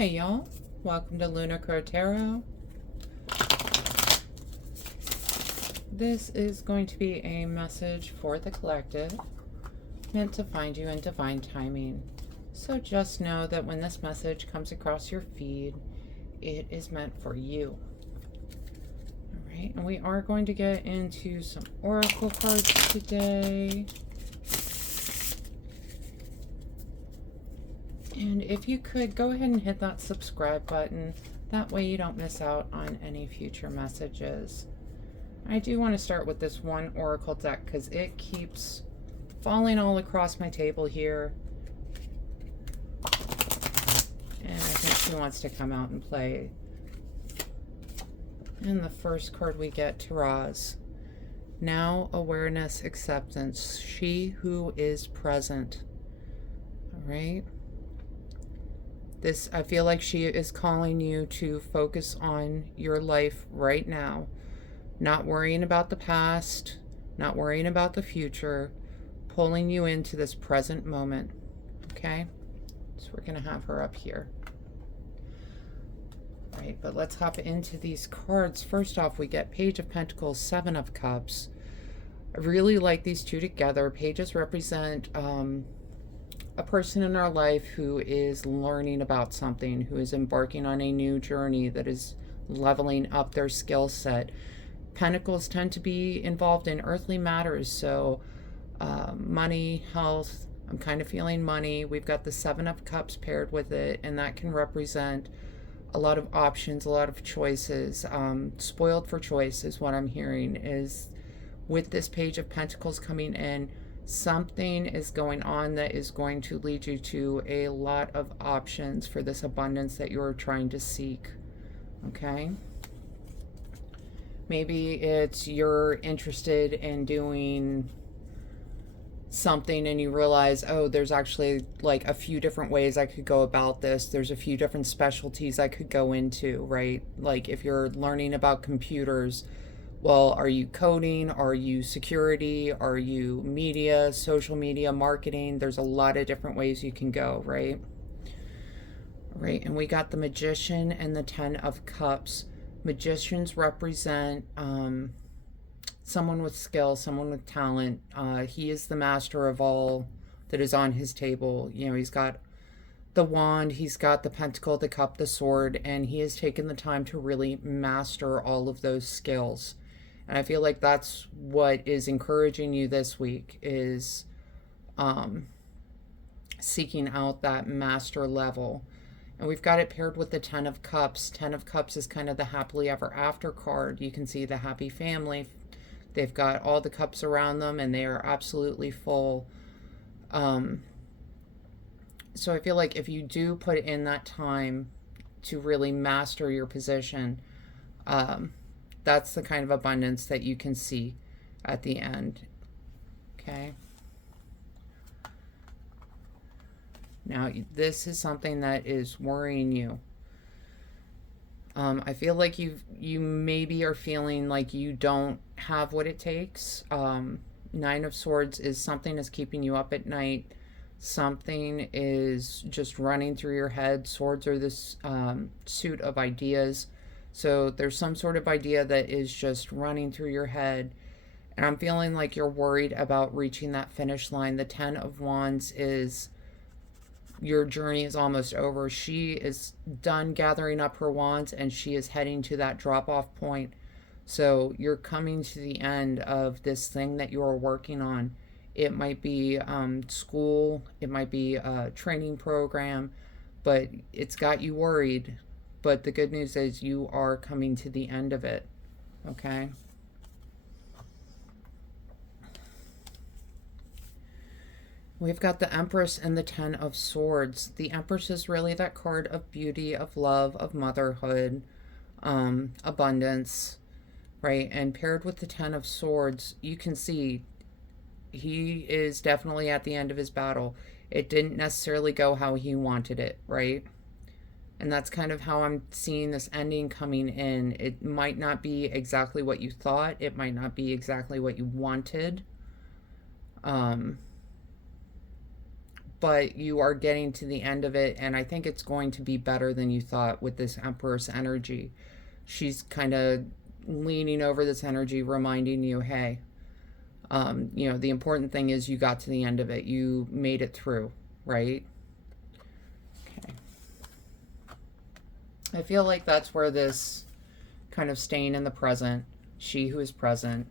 Hey y'all, welcome to Lunar Tarot. This is going to be a message for the collective, meant to find you in divine timing. So just know that when this message comes across your feed, it is meant for you. Alright, and we are going to get into some oracle cards today. And if you could, go ahead and hit that subscribe button. That way you don't miss out on any future messages. I do want to start with this one oracle deck because it keeps falling all across my table here. And I think she wants to come out and play. And the first card we get, Taraz. Now, awareness, acceptance. She who is present. All right. I feel like she is calling you to focus on your life right now. Not worrying about the past, not worrying about the future, pulling you into this present moment. Okay? So we're going to have her up here. All right, but let's hop into these cards. First off, we get Page of Pentacles, Seven of Cups. I really like these two together. Pages represent a person in our life who is learning about something, who is embarking on a new journey that is leveling up their skill set. Pentacles tend to be involved in earthly matters, so money, health. I'm kind of feeling money. We've got the Seven of Cups paired with it, and that can represent a lot of options, a lot of choices. Spoiled for choice is what I'm hearing, is with this Page of Pentacles coming in. Something is going on that is going to lead you to a lot of options for this abundance that you're trying to seek. Okay? Maybe it's you're interested in doing something and you realize, oh, there's actually like a few different ways I could go about this. There's a few different specialties I could go into, right? Like if you're learning about computers, well, are you coding? Are you security? Are you media, social media, marketing? There's a lot of different ways you can go, right? Right, and we got the Magician and the Ten of Cups. Magicians represent someone with skill, someone with talent. He is the master of all that is on his table. You know, he's got the wand, he's got the pentacle, the cup, the sword, and he has taken the time to really master all of those skills. And I feel like that's what is encouraging you this week, is seeking out that master level. And we've got it paired with the Ten of Cups. Ten of Cups is kind of the happily ever after card. You can see the happy family. They've got all the cups around them and they are absolutely full. So I feel like if you do put in that time to really master your position, that's the kind of abundance that you can see at the end. Okay. Now, this is something that is worrying you. I feel like you maybe are feeling like you don't have what it takes. Nine of Swords is something is keeping you up at night. Something is just running through your head. Swords are this suit of ideas. So there's some sort of idea that is just running through your head. And I'm feeling like you're worried about reaching that finish line. The Ten of Wands is your journey is almost over. She is done gathering up her wands and she is heading to that drop-off point. So you're coming to the end of this thing that you're working on. It might be school, it might be a training program, but it's got you worried. But the good news is you are coming to the end of it, okay? We've got the Empress and the Ten of Swords. The Empress is really that card of beauty, of love, of motherhood, abundance, right? And paired with the Ten of Swords, you can see he is definitely at the end of his battle. It didn't necessarily go how he wanted it, right? And that's kind of how I'm seeing this ending coming in. It might not be exactly what you thought. It might not be exactly what you wanted. but you are getting to the end of it, and I think it's going to be better than you thought with this Empress energy. She's kind of leaning over this energy, reminding you, hey, you know, the important thing is you got to the end of it. You made it through, right? Okay. I feel like that's where this kind of staying in the present, she who is present,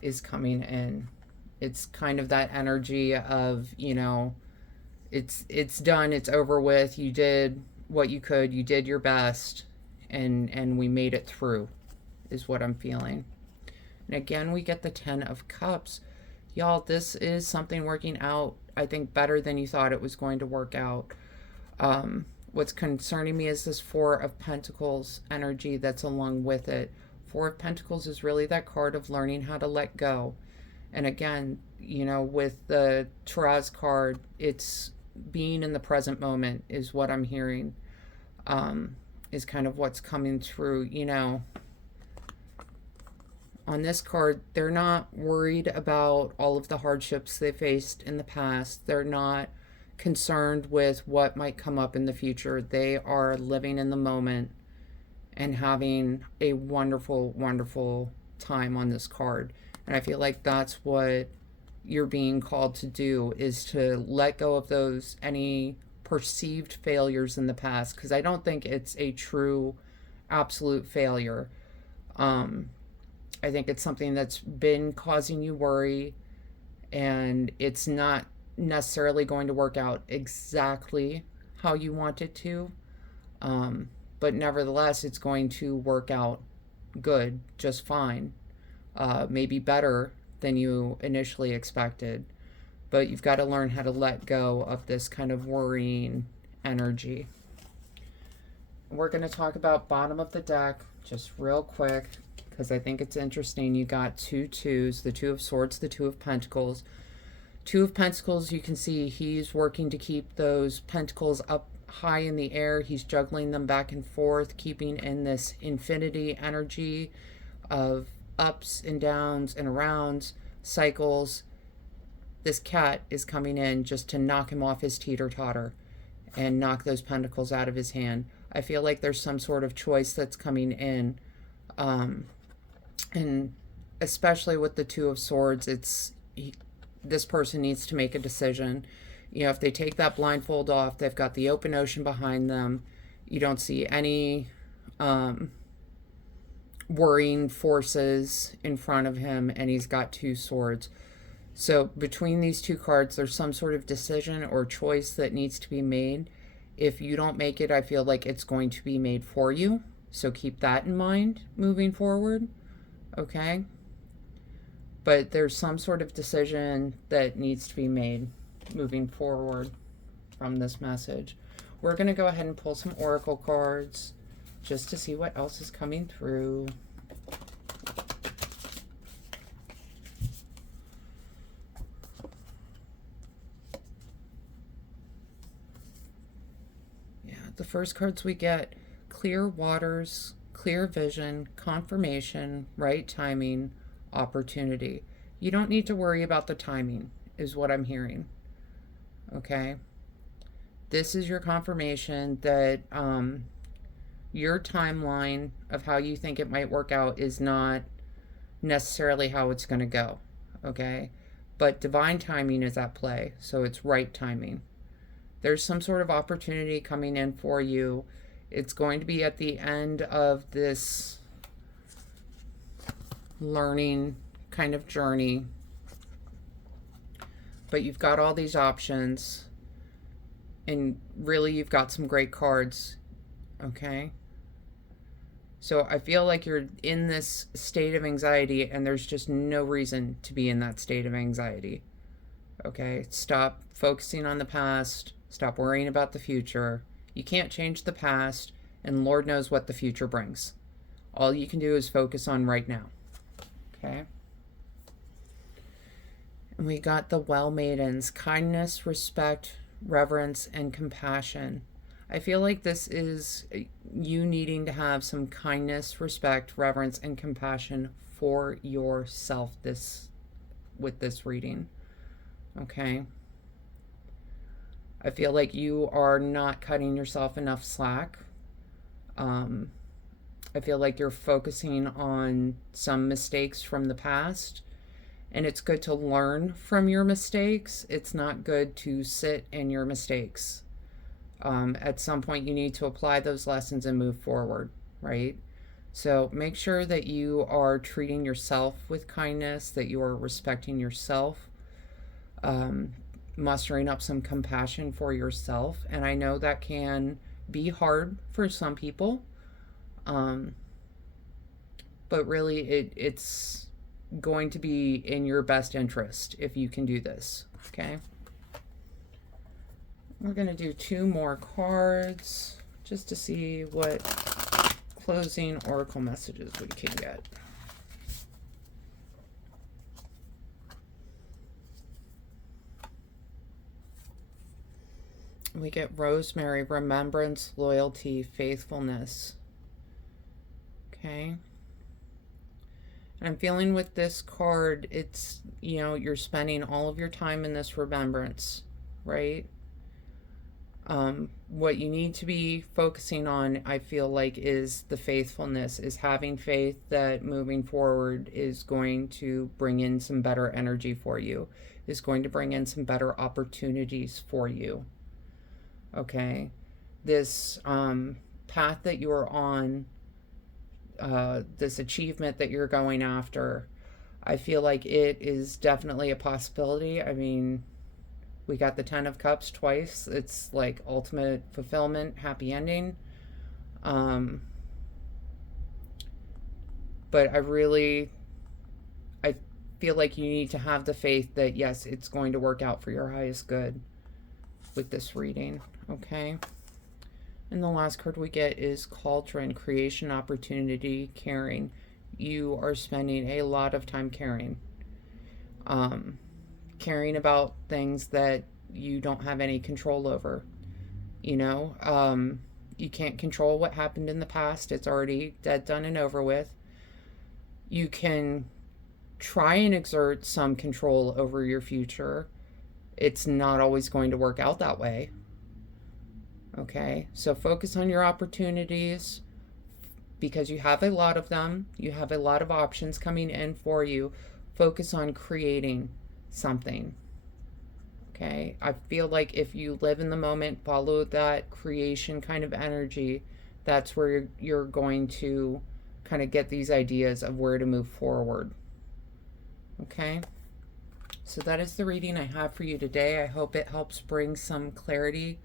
is coming in. It's kind of that energy of, you know, it's done, it's over with, you did what you could, you did your best, and we made it through, is what I'm feeling. And again, we get the 10 of Cups. Y'all, this is something working out, I think, better than you thought it was going to work out. What's concerning me is this 4 of Pentacles energy that's along with it. 4 of Pentacles is really that card of learning how to let go. And again, you know, with the Taraz card, it's being in the present moment is what I'm hearing, is kind of what's coming through. You know, on this card, they're not worried about all of the hardships they faced in the past. They're not concerned with what might come up in the future. They are living in the moment and having a wonderful, wonderful time on this card. And I feel like that's what you're being called to do, is to let go of those, any perceived failures in the past, because I don't think it's a true absolute failure. I think it's something that's been causing you worry, and it's not necessarily going to work out exactly how you want it to, but nevertheless it's going to work out good, just fine, maybe better than you initially expected. But you've got to learn how to let go of this kind of worrying energy. We're going to talk about bottom of the deck just real quick, because I think it's interesting. You got 2 twos, the 2 of Swords, the 2 of Pentacles. 2 of Pentacles, you can see he's working to keep those pentacles up high in the air. He's juggling them back and forth, keeping in this infinity energy of ups and downs and arounds, cycles. This cat is coming in just to knock him off his teeter-totter and knock those pentacles out of his hand. I feel like there's some sort of choice that's coming in. And especially with the 2 of Swords, this person needs to make a decision. You know, if they take that blindfold off, they've got the open ocean behind them. You don't see any worrying forces in front of him, and he's got 2 swords. So between these 2 cards, there's some sort of decision or choice that needs to be made. If you don't make it, I feel like it's going to be made for you. So keep that in mind moving forward, okay? But there's some sort of decision that needs to be made moving forward from this message. We're going to go ahead and pull some oracle cards just to see what else is coming through. Yeah, the first cards we get: clear waters, clear vision, confirmation, right timing, opportunity. You don't need to worry about the timing, is what I'm hearing. Okay? This is your confirmation that your timeline of how you think it might work out is not necessarily how it's going to go. Okay? But divine timing is at play, so it's right timing. There's some sort of opportunity coming in for you. It's going to be at the end of this learning kind of journey. But you've got all these options, and really you've got some great cards, okay? So I feel like you're in this state of anxiety, and there's just no reason to be in that state of anxiety, okay? Stop focusing on the past. Stop worrying about the future. You can't change the past, and Lord knows what the future brings. All you can do is focus on right now. Okay? And we got the Well Maidens: kindness, respect, reverence, and compassion. I feel like this is you needing to have some kindness, respect, reverence, and compassion for yourself with this reading. Okay? I feel like you are not cutting yourself enough slack. Um, I feel like you're focusing on some mistakes from the past, and it's good to learn from your mistakes. It's not good to sit in your mistakes. At some point, you need to apply those lessons and move forward, right? So make sure that you are treating yourself with kindness, that you are respecting yourself, um, mustering up some compassion for yourself. And I know that can be hard for some people, um, but really it's going to be in your best interest if you can do this, okay? We're going to do 2 more cards just to see what closing oracle messages we can get. We get Rosemary, remembrance, loyalty, faithfulness. Okay. And I'm feeling with this card, it's, you know, you're spending all of your time in this remembrance, right? What you need to be focusing on, I feel like, is the faithfulness, is having faith that moving forward is going to bring in some better energy for you, is going to bring in some better opportunities for you. Okay? This path that you're on, this achievement that you're going after, I feel like it is definitely a possibility. I mean, we got the 10 of Cups twice. It's like ultimate fulfillment, happy ending. But I feel like you need to have the faith that, yes, it's going to work out for your highest good with this reading, okay? And the last card we get is Cauldron, creation, opportunity, caring. You are spending a lot of time caring. Caring about things that you don't have any control over. You know, you can't control what happened in the past. It's already dead, done, and over with. You can try and exert some control over your future. It's not always going to work out that way. Okay, so focus on your opportunities because you have a lot of them. You have a lot of options coming in for you. Focus on creating something. Okay, I feel like if you live in the moment, follow that creation kind of energy, that's where you're going to kind of get these ideas of where to move forward. Okay, so that is the reading I have for you today. I hope it helps bring some clarity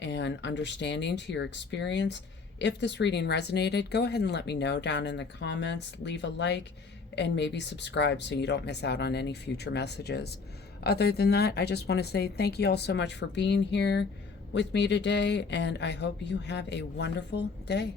and understanding to your experience. If this reading resonated, go ahead and let me know down in the comments. Leave a like and maybe subscribe so you don't miss out on any future messages. Other than that, I just want to say thank you all so much for being here with me today, and I hope you have a wonderful day.